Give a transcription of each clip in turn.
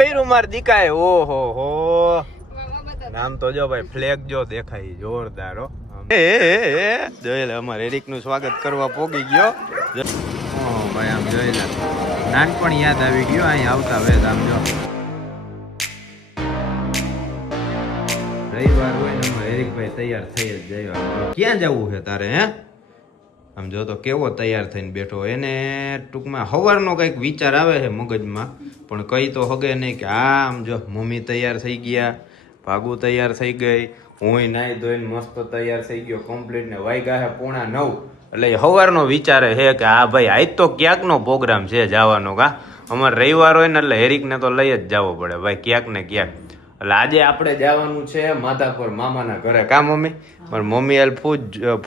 પહેર્યું માર દીકાએ ઓહો હો નામ તો જો ભાઈ ફ્લેગ જો દેખાય જોરદાર હો જોઈ લે અમારે એરિક નું સ્વાગત કરવા પોગી ગયો ભાઈ આમ જોઈ લે નાનપણ યાદ આવી ગયો અહીં આવતા વેદ આમ જો રવિવાર હોય ને અમારે એરિકભાઈ તૈયાર થઈ જ જાય ક્યાં જવું છે તારે હે આમ જો તો કેવો તૈયાર થઈને બેઠો એને ટૂંકમાં સવારનો કંઈક વિચાર આવે છે મગજમાં પણ કઈ તો હગે નહીં કે આમ જો મમ્મી તૈયાર થઈ ગયા ભાગુ તૈયાર થઈ ગઈ હું નાઈ ધોઈને મસ્ત તૈયાર થઈ ગયો કમ્પ્લીટ ને વાગ્યા છે 8:30 એટલે સવારનો વિચારે છે કે હા ભાઈ આજ તો ક્યાંકનો પ્રોગ્રામ છે જવાનો કા અમારે રવિવાર હોય ને એટલે હેરિકને તો લઈ જ જવો પડે ભાઈ ક્યાંક ને ક્યાંક એટલે આજે આપણે જવાનું છે માધાપર મામાના ઘરે કા મમ્મી મારી મમ્મી હાલ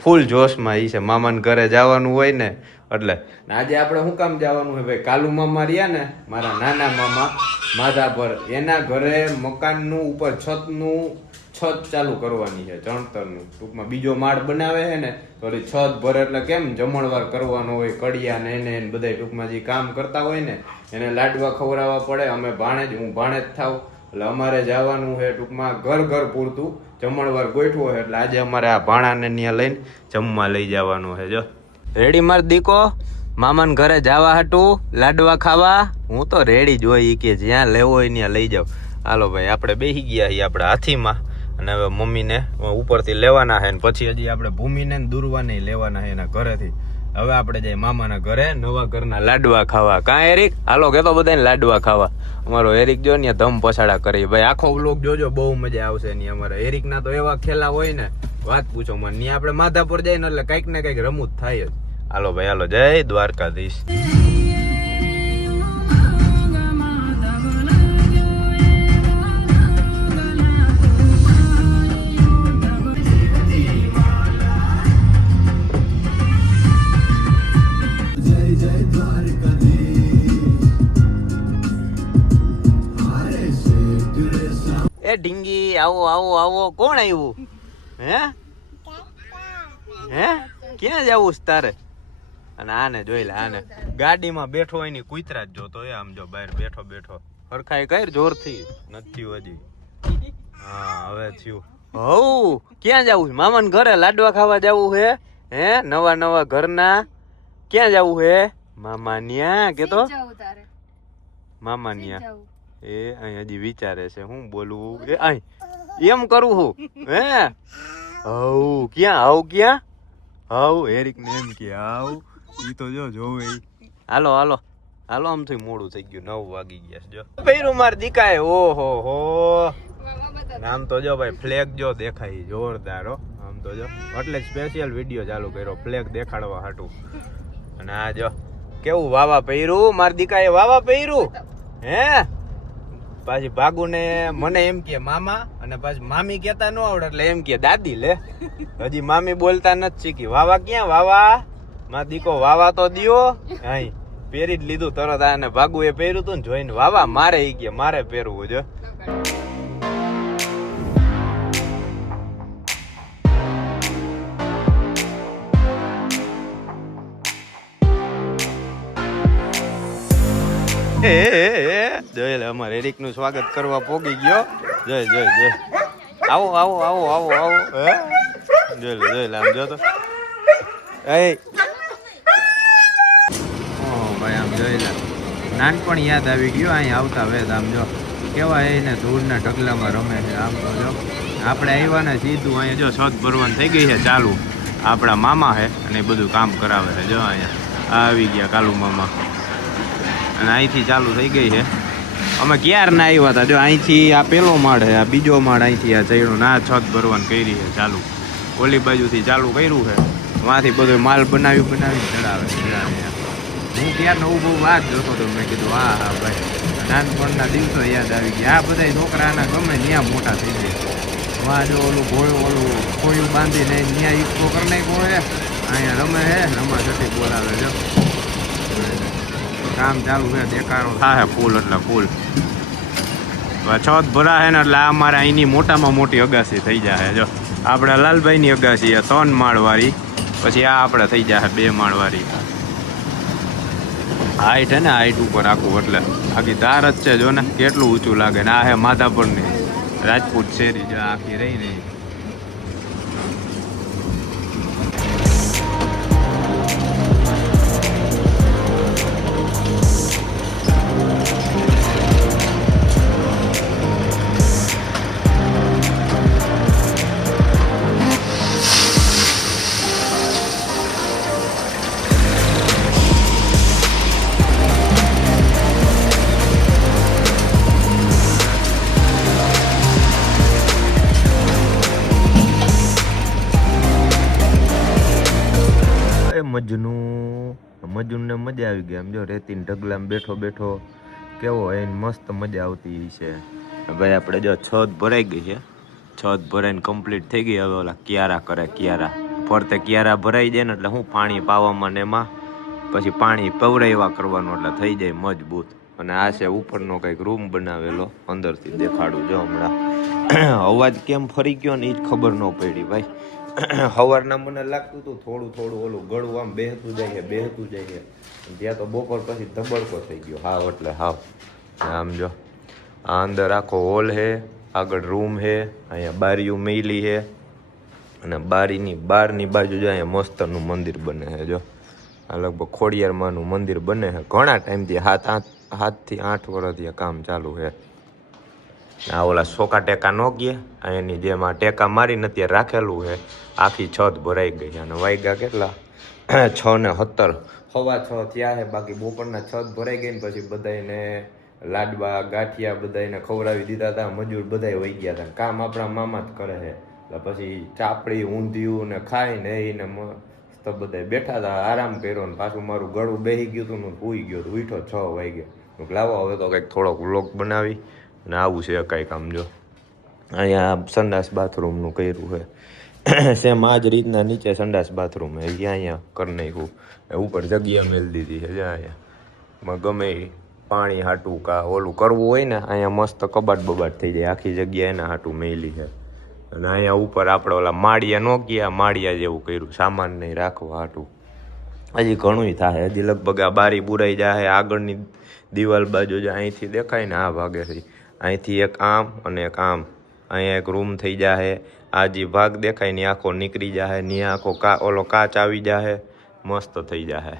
ફૂલ જોશમાં ઈ છે મામાના ઘરે જવાનું હોય ને એટલે આજે આપણે શું કામ જવાનું હોય ભાઈ કાલુ મામા રહ્યા ને મારા નાના મામા માધાપર એના ઘરે મકાનનું ઉપર છત ચાલુ કરવાની છે ચણતરનું ટૂંકમાં બીજો માળ બનાવે છે ને તો છત ભરે એટલે કેમ જમણવાર કરવાનો હોય કડિયા ને એને બધા ટૂંકમાં જે કામ કરતા હોય ને એને લાડવા ખવડાવવા પડે અમે હું ભાણેજ થાવ એટલે અમારે જવાનું છે ટૂંકમાં ઘર પૂરતું જમણવાર ગોઠવો છે એટલે આજે અમારે આ ભાણાને ત્યાં લઈને જમવા લઈ જવાનું છે જો રેડી માર દીકો મામાને ઘરે જવા હતું લાડવા ખાવા હું તો રેડી જ હોય કે જ્યાં લેવો હોય ત્યાં લઈ જાવ હાલો ભાઈ આપણે બેસી ગયા છીએ આપણા હાથીમાં અને હવે મમ્મીને ઉપરથી લેવાના છે ને પછી હજી આપણે ભૂમિને દૂરવાને લેવાના છે એના ઘરેથી હવે આપણે જઈએ મામાના ઘરે નવા ઘરના લાડવા ખાવા કાં એરિક હાલો કેતો બધાને લાડવા ખાવા અમારો એરિક જો ને ધમ પછાડા કરી ભાઈ આખો વ્લોગ જોજો બહુ મજા આવશે ને અમારા એરિકના તો એવા ખેલા હોય ને વાત પૂછો મને ત્યાં આપણે માધાપુર જઈએ ને એટલે કંઈક ને કંઈક રમૂજ થાય જ હાલો ભાઈ હાલો જય દ્વારકાધીશ એ ઢીંગી આવો આવો આવો કોણ આવ્યું હે ક્યાં જવું તારે અને આને જોઈ લે આને ગાડીમાં બેઠો હોય ની કુતરા જ જોતો આમ જો બહાર બેઠો હરખાઈ કર જોરથી નથી હજી હા હવે થયું હઉ ક્યાં જવું છે મામાને ઘરે લાડવા ખાવા જવું છે હે નવા ઘરના ક્યાં જવું છે મામા ન્યા કેતો મામા ન્યા એ અહીં હજી વિચારે છે હું બોલવું એ અહીં એમ કરું હું હે હવ ક્યાં હવ એરિક ને એમ કે આવ ઈ તો જો જોવે હાલો આમથી મોડું થઈ ગયું 9 વાગી ગયા જો પહેર્યું માર દીકાએ ઓહો હો નામ તો જો ભાઈ ફ્લેગ જો દેખાય જોરદાર હો આમ તો જો એટલે સ્પેશિયલ વિડીયો ચાલુ કર્યો ફ્લેગ દેખાડવા હાટું અને આ જો કેવું વાવા પહેર્યું માર દીકાએ વાવા પહેર્યું હે પાછી ભાગુને મને એમ કે મામા અને પાછી મામી કેતા ન આવડે એટલે એમ કે દાદી લે હજી મામી બોલતા નથી શીખી વાવા ક્યાં વાવા માં દીકો વાવા તો દિયો હાઈ પહેરી જ લીધું તરત આને ભાગુ એ પહેર્યું તું ને જોઈને વાવા મારે ઈ કે મારે પહેરવું જો જોઈ લે અમારે એરિક નું સ્વાગત કરવા પોગી ગયો જોઈ આવો હે જોઈ લે આમ જો તો એ ભાઈ આમ જોઈ લે નાનપણ યાદ આવી ગયો અહીં આવતા વેદ આમ જો કેવા એને ધૂળના ઢગલામાં રમે છે આમ તો જો આપણે આવ્યા ને સીધું અહીંયા જો છત ભરવાનું થઈ ગઈ છે ચાલુ આપણા મામા છે અને એ બધું કામ કરાવે છે જો અહીંયા આવી ગયા કાલુ મામા અને અહીંથી ચાલુ થઈ ગઈ છે અમે ક્યાર ના આવ્યા હતા જો અહીંથી આ પેલો માળ છે આ બીજો માળ અહીંથી આ ચડ્યો ના છત ભરવાનું કરી છે ચાલુ ઓલી બાજુથી ચાલુ કર્યું છે વાંથી બધો માલ બનાવી ચડાવે હું ક્યારનો ઊભો વાત જોતો હતો મેં કીધું હા ભાઈ નાનપણના દિવસો યાદ આવી ગયા આ બધા છોકરાના ગમે ત્યાં મોટા થઈ ગયા વાં જો ઓલું ખોયું બાંધીને ત્યાં ઈકો કરી નાખ્યો છે અહીંયા રમે છે રમા જતી બોલાવે જો કામ ચાલુ છે દેખાડો થાય ફૂલ એટલે ફૂલ છત ભરા છે ને એટલે આ અમારે અહીંની મોટામાં મોટી અગાસી થઈ જાય જો આપણે લાલભાઈની અગાસી 3 માળવાળી પછી આ આપણે થઈ જાય 2 માળવાળી હાઈટ હે ને હાઈટ ઉપર આખું એટલે આખી ધાર જ છે જો ને કેટલું ઊંચું લાગે ને આ હે માધાપરની રાજપૂત શેરી જો આખી રહી ને મજૂનને મજા આવી ગઈ આમ જો રેતીન ઢગલામાં બેઠો બેઠો કેવો એને મસ્ત મજા આવતી છે ભાઈ આપણે જો છત ભરાઈ ગઈ છે છત ભરાઈને કમ્પ્લીટ થઈ ગઈ હવે ઓલા ક્યારા કરે ક્યારા ફરતે ક્યારા ભરાઈ જાય ને એટલે હું પાણી પાવામાં ને એમાં પછી પાણી પવરાવ્યા કરવાનું એટલે થઈ જાય મજબૂત અને આ છે ઉપરનો કંઈક રૂમ બનાવેલો અંદરથી દેખાડું જો હમણાં અવાજ કેમ ફરી ગયો ને એ જ ખબર ન પડી ભાઈ સવારના મને લાગતું હતું થોડું ઓલું ગળું આમ બેહતું જાય છે ત્યાં તો બપોર પછી ધબડકો થઈ ગયો હાવ એટલે હાવ આમ જો આ અંદર આખો હોલ છે આગળ રૂમ છે અહીંયા બારીઓ મેલી છે અને બારીની બહારની બાજુ જો અહીંયા મસ્તનું મંદિર બને છે જો આ લગભગ ખોડિયારમાંનું મંદિર બને છે ઘણા ટાઈમથી 7 થી 8 વર્ષથી કામ ચાલુ છે આ ઓલા સોકા ટેકા ન ગયા એની જેમાં ટેકા મારીને અત્યારે રાખેલું છે આખી છત ભરાઈ ગઈ અને વાગ્યા કેટલા 6:17 6:15 થયા છે બાકી બપોરના છત ભરાઈ ગઈ ને પછી બધાને લાડવા ગાંઠિયા બધાને ખવડાવી દીધા હતા મજૂર બધાય વહી ગયા હતા કામ આપણા મામા જ કરે છે એટલે પછી ચાપડી ઊંધિયું ને ખાઈને એને મસ્ત બધા બેઠા હતા આરામ કર્યો ને પાછું મારું ગળું બેસી ગયું હતું ને સૂઈ ગયો ઉઠો 6 વાગે લાવો હવે તો કંઈક થોડોક વ્લોગ બનાવી ને આવું છે કંઈક આમ જો અહીંયા સંડાસ બાથરૂમનું કર્યું છે સેમ આ જ રીતના નીચે સંડાસ બાથરૂમ છે અહીંયા કરી નાખ્યું ઉપર જગ્યા મેળ દીધી છે જ્યાં અહીંયા ગમે પાણી હાટું કા ઓલું કરવું હોય ને અહીંયા મસ્ત કબાટ બબાટ થઈ જાય આખી જગ્યા એના હાટું મેલી છે અને અહીંયા ઉપર આપણે ઓલા માળિયા ન ગયા માળિયા જેવું કર્યું સામાન નહીં રાખવા હાટું હજી ઘણું થાય હજી લગભગ આ બારી બુરાઈ જાય આગળની દિવાલ બાજુ જ અહીંથી દેખાય ને આ ભાગેથી અહીંથી એક આમ અને એક આમ અહીંયા એક રૂમ થઈ જાય આ જે ભાગ દેખાય ને આખો નીકળી જાય ને આખો ઓલો કાચ આવી જાય મસ્ત થઈ જાય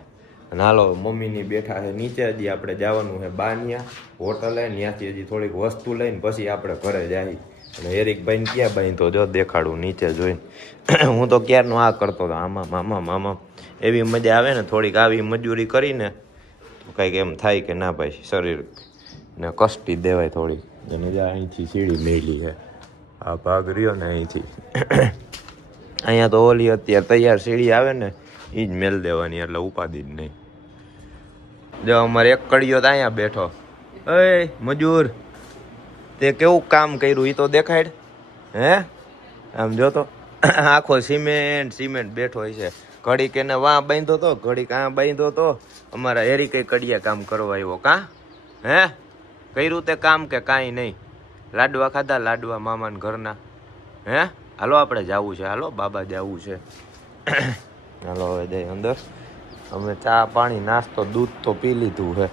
અને હાલો મમ્મીની બેઠા છે નીચે હજી આપણે જવાનું છે બાનિયા હોટલે ત્યાંથી હજી થોડીક વસ્તુ લઈને પછી આપણે ઘરે જાય અને એરિકભાઈને ક્યાં ભાઈ તો જો દેખાડું નીચે જોઈને હું તો ક્યારનો આ કરતો હતો આમાં મામા એવી મજા આવે ને થોડીક આવી મજૂરી કરીને તો કંઈક એમ થાય કે ના ભાઈ શરીર ને કષ્ટી દેવાય થોડીક અને અહીંથી સીડી મેલી છે આ ભાગ રહ્યો ને અહીંથી અહીંયા તો ઓલી અત્યારે તૈયાર સીડી આવે ને એ જ મેલ દેવાની એટલે ઉપાધિ જ નહીં જો અમારે એક કડિયો તો અહીંયા બેઠો એ મજૂર તે કેવું કામ કર્યું એ તો દેખાડ હે આમ જો તો આખો સિમેન્ટ બેઠો હોય છે ઘડીક એને વાં બાંધો તો ઘડીક આ બાંધો તો અમારા હેરી કઈ કડિયા કામ કરવા આવ્યો કાં હે કર્યું તે કામ કે કાંઈ નહીં લાડવા ખાધા લાડવા મામાના ઘરના હે હાલો આપણે જવું છે હાલો બાબા જવું છે હાલો હવે જઈ અંદર અમે ચા પાણી નાસ્તો દૂધ તો પી લીધું છે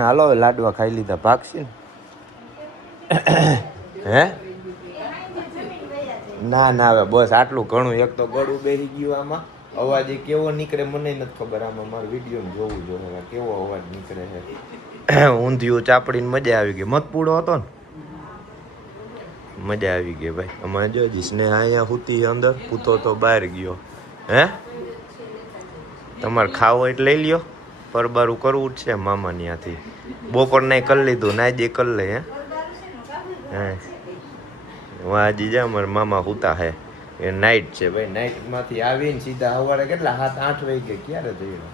હાલો હવે લાડવા ખાઈ લીધા ભાગશી ને હે ના હવે બસ આટલું ઘણું એક તો ગળું બેસી ગયું આમાં અવાજ કેવો નીકળે મને નથી ખબર આમાં મારે વિડીયો જોવું જોઈએ કેવો અવાજ નીકળે છે ઊંધિયું ચાપડીને મજા આવી ગઈ મતપૂડો હતો ને મજા આવી ગઈ ભાઈ અમારે જો સ્નેહ અહીંયા હુતી અંદર પૂતો તો બહાર ગયો હે તમારે ખાવો એટલે લઈ લ્યો પરબારું કરવું જ છે મામા ત્યાંથી બપોર નહીં કરી લીધું ના જે કરી લે હે વાજી જા અમારા મામા હુતા હે એ નાઈટ છે ભાઈ નાઈટમાંથી આવીને સીધા સવારે કેટલા 7-8 વાગે ક્યારે જઈને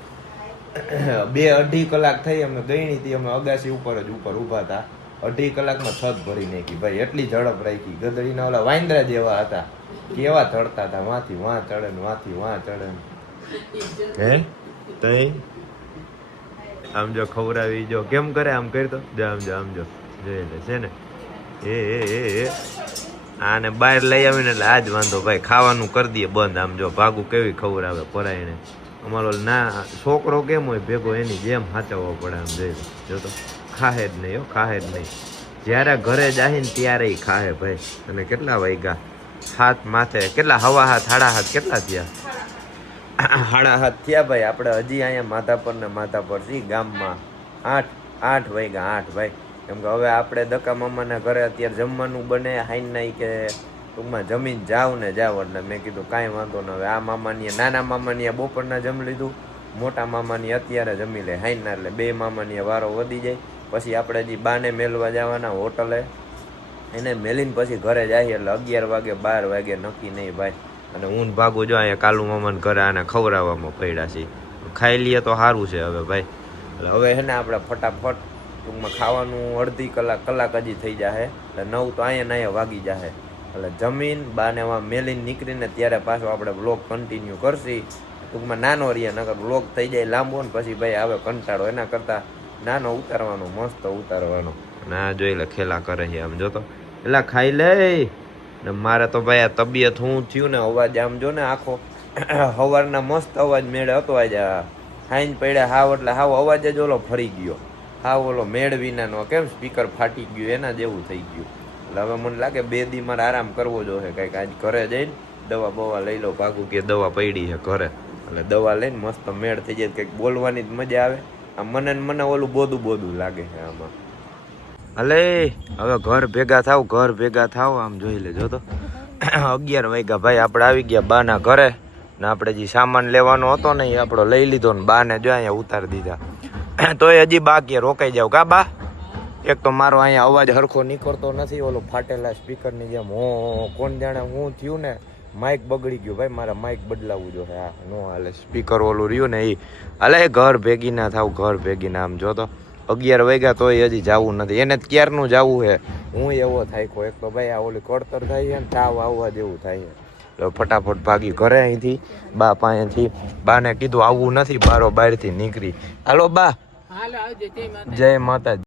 2-2.5 કલાક થઈ અમે ગઈ હતી અમે અગાસી ઉપર ઊભા હતા 2.5 કલાકમાં છત ભરી નાખી ભાઈ એટલી ઝડપ રાખી ગધડીના ઓલા વાંદરા જેવા હતા કેવા ચડતા હતા વાંથી વાં ચડે ને વાંથી વાં ચડે હે તઈ આમ જો ખવડાવી જો કેમ કરે આમ કરતો આમ જો જોઈ લે છે ને એ આને બહાર લઈ આવીને એટલે આજ વાંધો ભાઈ ખાવાનું કરી દઈએ બંધ આમ જો ભાગું કેવી ખવડાવે પરાઈને અમારો ના છોકરો કેમ હોય ભેગો એની જેમ સાચવવો પડે આમ જોઈ જો તો ખાહે જ નહીં ખાહે જ નહીં. જ્યારે ઘરે જાય ને ત્યારે ખાહે ભાઈ. અને કેટલા વાગ્યા હાથ માથે કેટલા હવા હાથ સાડા હાથ કેટલા થયા સાડા હાથ થયા ભાઈ. આપણે હજી અહીંયા માધાપર ને માધાપર થી ગામમાં 8 વાગ્યા 8 ભાઈ. કેમ કે હવે આપણે દકા મામાના ઘરે અત્યારે જમવાનું બને હાઈન નહીં કે ટૂંકમાં જમીન જાવ ને જાવ. એટલે મેં કીધું કાંઈ વાંધો ન. હવે આ મામાની નાના મામાની બપોરના જમી લીધું, મોટા મામાની અત્યારે જમી લે હાઈના. એટલે બે મામાની વારો વધી જાય. પછી આપણે જે બાને મેલવા જવાના હોટલે, એને મેલીને પછી ઘરે જાય એટલે 11 વાગે 12 વાગે નક્કી નહીં ભાઈ. અને ઊન ભાગું જો અહીંયા કાલુ મામાને ઘરે આને ખવડાવવામાં પડ્યા છે. ખાઈ લઈએ તો સારું છે હવે ભાઈ. એટલે હવે છે ને આપણે ફટાફટ ટૂંકમાં ખાવાનું અડધી કલાક હજી થઈ જાય. એટલે 9 તો અહીંયા વાગી જાય. એટલે જમીન બાને મેલીને નીકળીને ત્યારે પાછો આપણે બ્લોગ કન્ટિન્યુ કરશી. ટૂંકમાં નાનો રહીએ નકર બ્લોગ થઈ જાય લાંબો ને પછી ભાઈ આવે કંટાળો. એના કરતાં નાનો ઉતારવાનો, મસ્ત ઉતારવાનો. ના જોઈ લે ખેલા કરે છે આમ જોતો એટલે ખાઈ લે ને. મારે તો ભાઈ આ તબિયત શું થયું ને અવાજ આમ જો ને આખો સવારના મસ્ત અવાજ મેળે હતો. આજે હાઈન પડ્યા હાવ એટલે હાવ અવાજ જ ઓલો ફરી ગયો. હાવ ઓલો મેળ વિનાનો કેમ સ્પીકર ફાટી ગયું એના જેવું થઈ ગયું. એટલે હવે મને લાગે 2 દી મારે આરામ કરવો જોઈએ કંઈક. આજ ઘરે જઈને દવા બવા લઈ લો. ભાગું કે દવા પડી છે ઘરે. એટલે દવા લઈને મસ્ત મેળ થઈ જાય. કંઈક બોલવાની જ મજા આવે. આમ મને ઓલું બોધું લાગે છે આમાં. હલે હવે ઘર ભેગા થાવ આમ જોઈ લેજો તો 11 વાગ્યા ભાઈ. આપણે આવી ગયા બાના ઘરે ને આપણે જે સામાન લેવાનો હતો ને એ આપણો લઈ લીધો ને બાને જો અહીંયા ઉતારી દીધા. તોય હજી બાકી રોકાઈ જાવ કા બા. એક તો મારો અહીંયા અવાજ હરખો નીકળતો નથી. ઓલો ફાટેલા સ્પીકરની જેમ કોણ જાણે હું થયું ને માઇક બગડી ગયું ભાઈ. મારે માઇક બદલાવવું જોઈએ. હા નો હાલે સ્પીકર ઓલું રહ્યું ને એ હાલે. ઘર ભેગી ના થાવ ઘર ભેગી ના. આમ જો તો 11 વાગ્યા તોય હજી જવું નથી. એને ક્યારનું જવું છે. હું એવો થાય કો એક તો ભાઈ આ ઓલી કડતર થાય છે ને તાવ આવવા જેવું થાય છે. એટલે ફટાફટ ભાગી ઘરે અહીંથી બા પાસેથી. બાને કીધું આવવું નથી બારો બહારથી નીકળી. હાલો બા જય માતાજી.